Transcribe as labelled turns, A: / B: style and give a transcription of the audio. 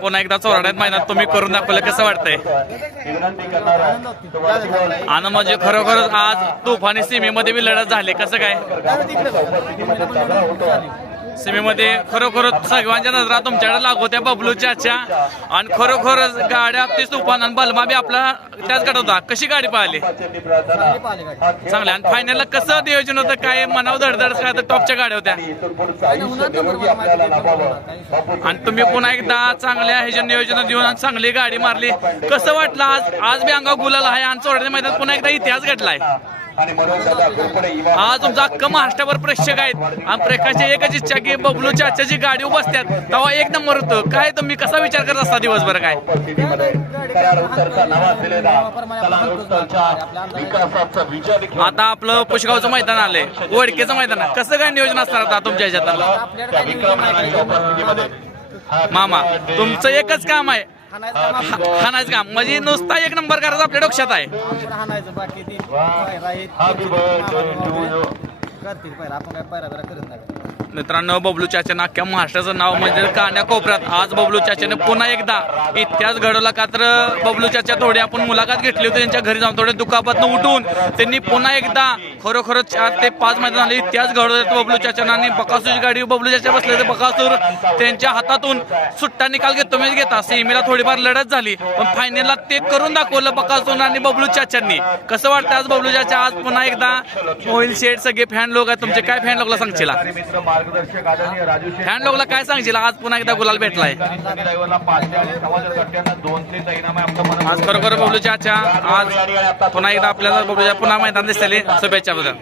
A: पुन्हा एकदा चोराड्यात महिन्यात तुम्ही करून दाखवलं कसं वाटतंय? आणि म्हणजे खरोखरच आज तुफानी सीमेमध्ये बी लढत झाली कसं काय? सीमेमध्ये खरोखरच सगळ्यांच्या नजरा तुमच्याकडे लागू होत्या बबलू चाच्या आणि खरोखरच गाड्या तीच तुफान आणि बलमा बी आपला त्याच गटात होता. कशी गाडी पाहिली? चांगल्या आणि फायनलला कसं नियोजन होतं? काय मनाव धडधड काय तर टॉपच्या गाड्या होत्या. आणि तुम्ही पुन्हा एकदा चांगल्या ह्याच्या नियोजन देऊन आणि चांगली गाडी मारली. कसं वाटलं आज? आज बी अंगाव गुलाल आहे आणि चोरड्या मैदानात पुन्हा एकदा इतिहास घडलाय. आज तुमचा अख्खं महाराष्ट्रावर प्रेक्षक आहेत. आणि प्रेक्षकाची एकच इच्छा की बबलू चाच्याची गाडी उभं तेव्हा एक नंबर होतं. काय तुम्ही कसा विचार करत असता दिवसभर काय? आता आपलं पुष्गावचं मैदान आलंय. वडकेचं मैदान. आहे कसं काय नियोजन असणार आता तुमच्या ह्याच्यात मामा तुमचं एकच काम आहे. हा- हाणायचं काम म्हणजे नुसता एक नंबर करायचा आपल्या डोक्यात आहे.
B: बाकी ती करतील पहिला आपण काय पैरा बिरा करत नाही.
A: मित्रांनो बबलू चाच्यानं अख्ख्या महाराष्ट्राचं नाव म्हणजे कान्या कोपऱ्यात. आज बबलू चाच्याने पुन्हा एकदा इतिहास घडवला का तर बबलू चाच्या थोडी आपण मुलाखत घेतली होती त्यांच्या घरी जाऊन थोडे दुखापतनं उठून त्यांनी पुन्हा एकदा खरोखर चार ते पाच मैदान झाले इतिहास घडवले बबलू चाच्यानं आणि बकासूरची गाडी बबलू चाच्या बसले तर बकासूर त्यांच्या हातातून सुट्टा निकाल घेतो म्हणजे घेता. सेमीला थोडीफार लढत झाली पण फायनलला ते करून दाखवलं बकासूर आणि बबलू चाच्यांनी. कसं वाटतं आज बबलू चाचा? आज पुन्हा एकदा मोहिल शेठ सगळे फॅन लोक आहेत. तुमचे काय फॅन लोकला सांगशील?
C: मार्गदर्शक आदरणीय राजू
A: फॅन लोकला काय सांगशील? आज पुन्हा एकदा गुलाल भेटलाय. आज खरोखर बबलू चाचा आज पुन्हा एकदा आपल्याला बबलू चाचा पुन्हा मैदान दिसलेले. शुभेच्छा बद्दल